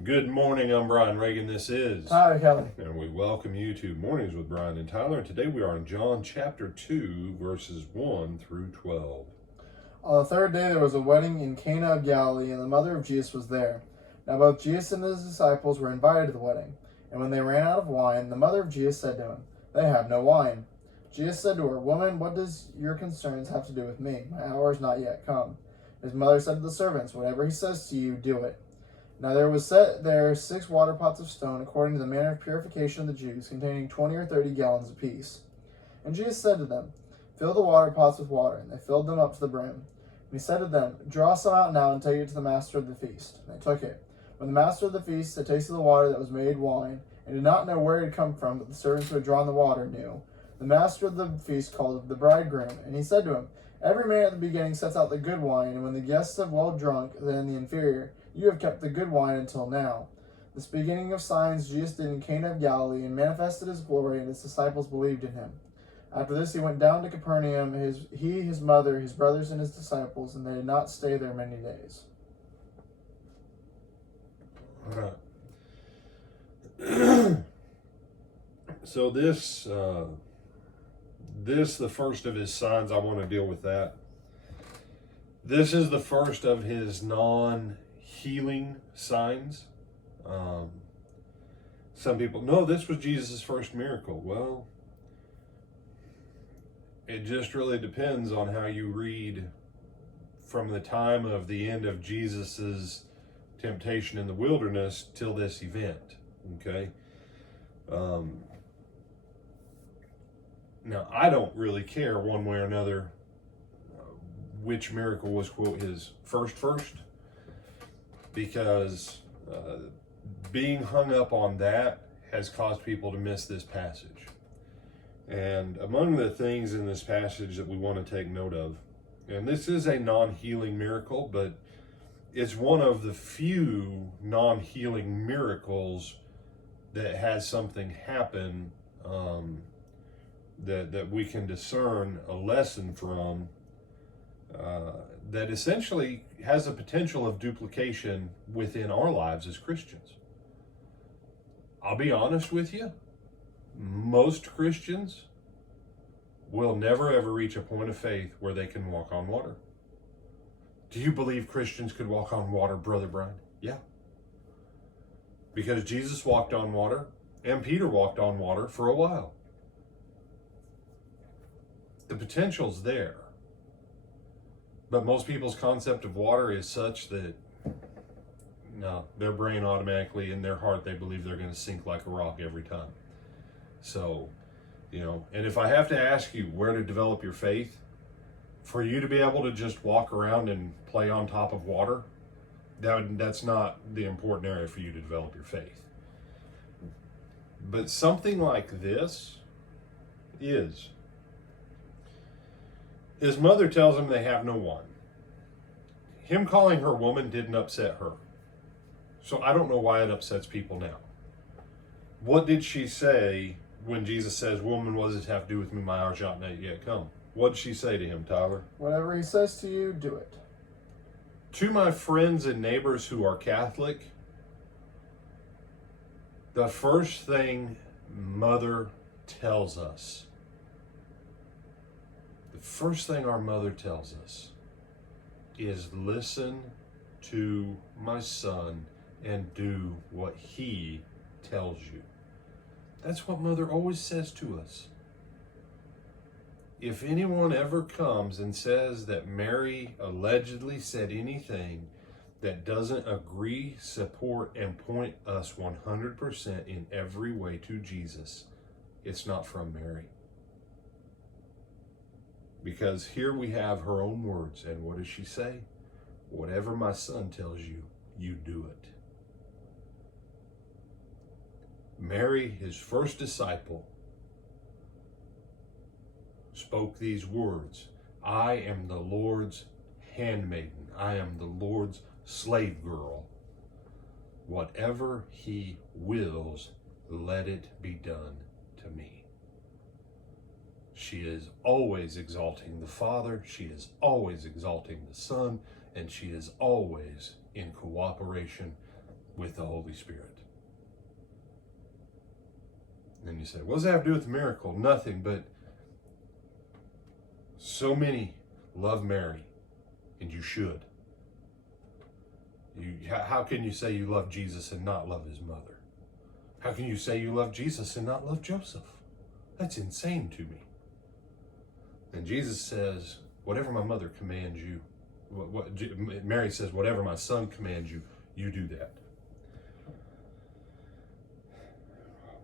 Good morning, I'm Brian Reagan. This is Tyler Kelly. and we welcome you to Mornings with Brian and Tyler. And today we are in John chapter 2, verses 1 through 12. On the third day there was a wedding in Cana of Galilee, and the mother of Jesus was there. Now both Jesus and his disciples were invited to the wedding. And when they ran out of wine, the mother of Jesus said to him, "They have no wine." Jesus said to her, "Woman, what does your concerns have to do with me? My hour is not yet come." His mother said to the servants, "Whatever he says to you, do it." Now there was set there 6 water pots of stone, according to the manner of purification of the Jews, containing 20 or 30 gallons apiece. And Jesus said to them, "Fill the water pots with water." And they filled them up to the brim. And he said to them, "Draw some out now and take it to the master of the feast." And they took it. When the master of the feast had tasted the water that was made wine, and did not know where it had come from, but the servants who had drawn the water knew, the master of the feast called the bridegroom, and he said to him, "Every man at the beginning sets out the good wine, and when the guests have well drunk, then the inferior. You have kept the good wine until now." This beginning of signs Jesus did in Cana of Galilee, and manifested his glory, and his disciples believed in him. After this he went down to Capernaum, his mother, his brothers, and his disciples, and they did not stay there many days. All right. So this, the first of his signs, I want to deal with that. This is the first of his non-healing signs. Some people, no, this was Jesus' first miracle. Well, it just really depends on how you read from the time of the end of Jesus's temptation in the wilderness till this event. Okay. Now, I don't really care one way or another which miracle was, quote, his first, because being hung up on that has caused people to miss this passage. And among the things in this passage that we want to take note of, and this is a non-healing miracle, but it's one of the few non-healing miracles that has something happen that we can discern a lesson from, that essentially has a potential of duplication within our lives as Christians. I'll be honest with you, most Christians will never ever reach a point of faith where they can walk on water. Do you believe Christians could walk on water, Brother Brian? Yeah. Because Jesus walked on water and Peter walked on water for a while. The potential's there. But most people's concept of water is such that, no, their brain automatically, in their heart, they believe they're going to sink like a rock every time. So, and if I have to ask you where to develop your faith, for you to be able to just walk around and play on top of water, that's not the important area for you to develop your faith. But something like this is. His mother tells him they have no wine. Him calling her woman didn't upset her. So I don't know why it upsets people now. What did she say when Jesus says, "Woman, what does it have to do with me? My hour's not yet come"? What did she say to him, Tyler? Whatever he says to you, do it. To my friends and neighbors who are Catholic, the first thing Mother tells us, the first thing our mother tells us is listen to my son and do what he tells you. That's what Mother always says to us. If anyone ever comes and says that Mary allegedly said anything that doesn't agree, support, and point us 100% in every way to Jesus, it's not from Mary. Because here we have her own words, and what does she say? Whatever my son tells you, you do it. Mary, his first disciple, spoke these words: "I am the Lord's handmaiden. I am the Lord's slave girl. Whatever he wills, let it be done to me." She is always exalting the Father. She is always exalting the Son. And she is always in cooperation with the Holy Spirit. And you say, what does that have to do with the miracle? Nothing, but so many love Mary, and you should. How can you say you love Jesus and not love his mother? How can you say you love Jesus and not love Joseph? That's insane to me. And Jesus says, whatever my mother commands you, Mary says, whatever my son commands you, you do that.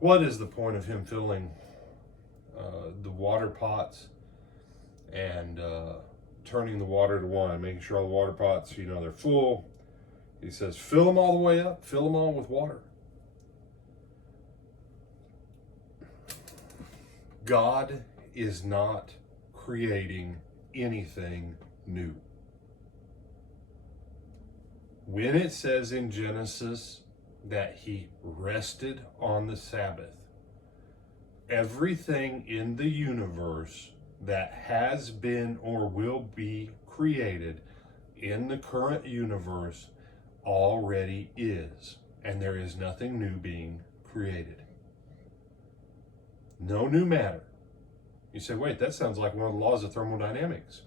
What is the point of him filling the water pots and turning the water to wine, making sure all the water pots, they're full? He says, fill them all the way up, fill them all with water. God is not creating anything new. When it says in Genesis that he rested on the Sabbath, everything in the universe that has been or will be created in the current universe already is, and there is nothing new being created. No new matter. You say, wait, that sounds like one of the laws of thermodynamics.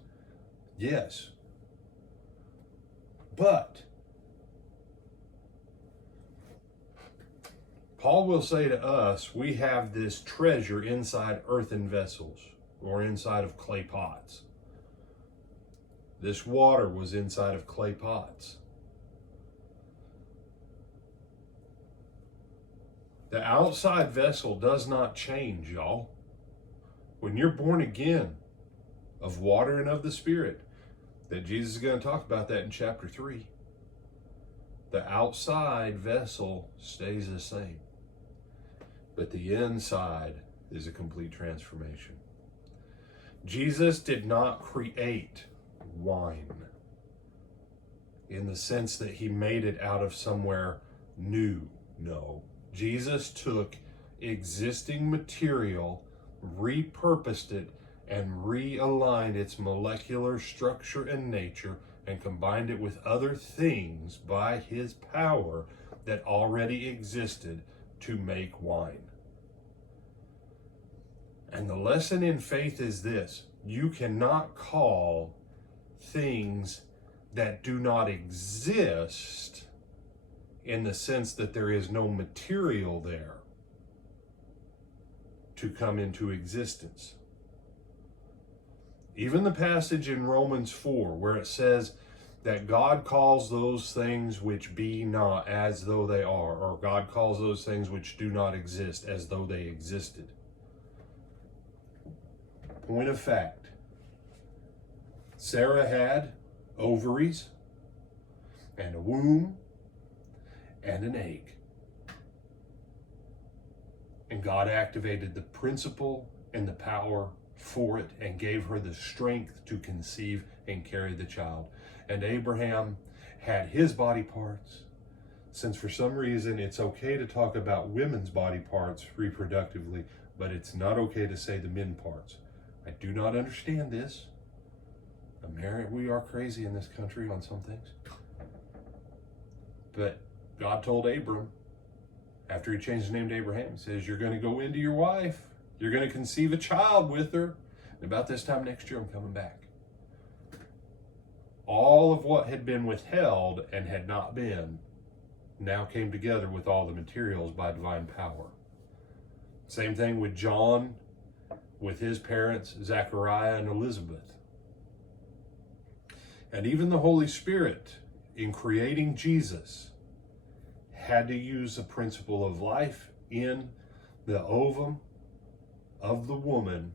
Yes. But Paul will say to us, we have this treasure inside earthen vessels or inside of clay pots. This water was inside of clay pots. The outside vessel does not change, y'all. When you're born again of water and of the Spirit, that Jesus is going to talk about that in chapter 3, the outside vessel stays the same, but the inside is a complete transformation. Jesus did not create wine in the sense that he made it out of somewhere new. No. Jesus took existing material, repurposed it, and realigned its molecular structure and nature, and combined it with other things by his power that already existed to make wine. And the lesson in faith is this: you cannot call things that do not exist, in the sense that there is no material there, to come into existence. Even the passage in Romans 4, where it says that God calls those things which be not as though they are, or God calls those things which do not exist as though they existed. Point of fact, Sarah had ovaries and a womb and an egg. And God activated the principle and the power for it and gave her the strength to conceive and carry the child. And Abraham had his body parts, since for some reason it's okay to talk about women's body parts reproductively, but it's not okay to say the men parts. I do not understand this. We are crazy in this country on some things. But God told Abram, after he changed his name to Abraham, he says, you're going to go into your wife. You're going to conceive a child with her. And about this time next year, I'm coming back. All of what had been withheld and had not been now came together with all the materials by divine power. Same thing with John, with his parents, Zechariah and Elizabeth. And even the Holy Spirit, in creating Jesus, had to use the principle of life in the ovum of the woman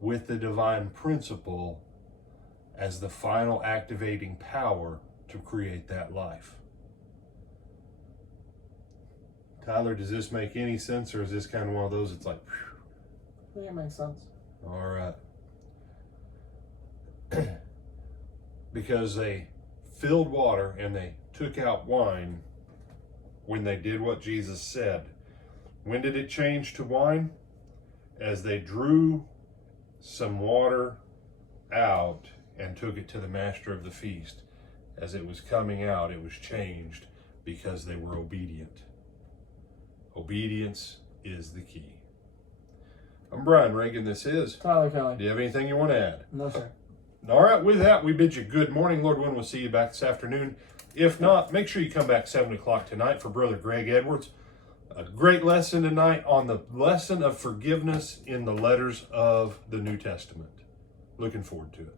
with the divine principle as the final activating power to create that life. Tyler, does this make any sense, or is this kind of one of those, it's like, whew? I think it makes sense. All right. Because they filled water and they took out wine when they did what Jesus said. When did it change to wine? As they drew some water out and took it to the master of the feast. As it was coming out, it was changed, because they were obedient. Obedience is the key. I'm Brian Reagan. This is Tyler Kelly. Do you have anything you want to add? No, sir. All right, with that, we bid you good morning. Lord willing, we'll see you back this afternoon. If not, make sure you come back 7 o'clock tonight for Brother Greg Edwards. A great lesson tonight on the lesson of forgiveness in the letters of the New Testament. Looking forward to it.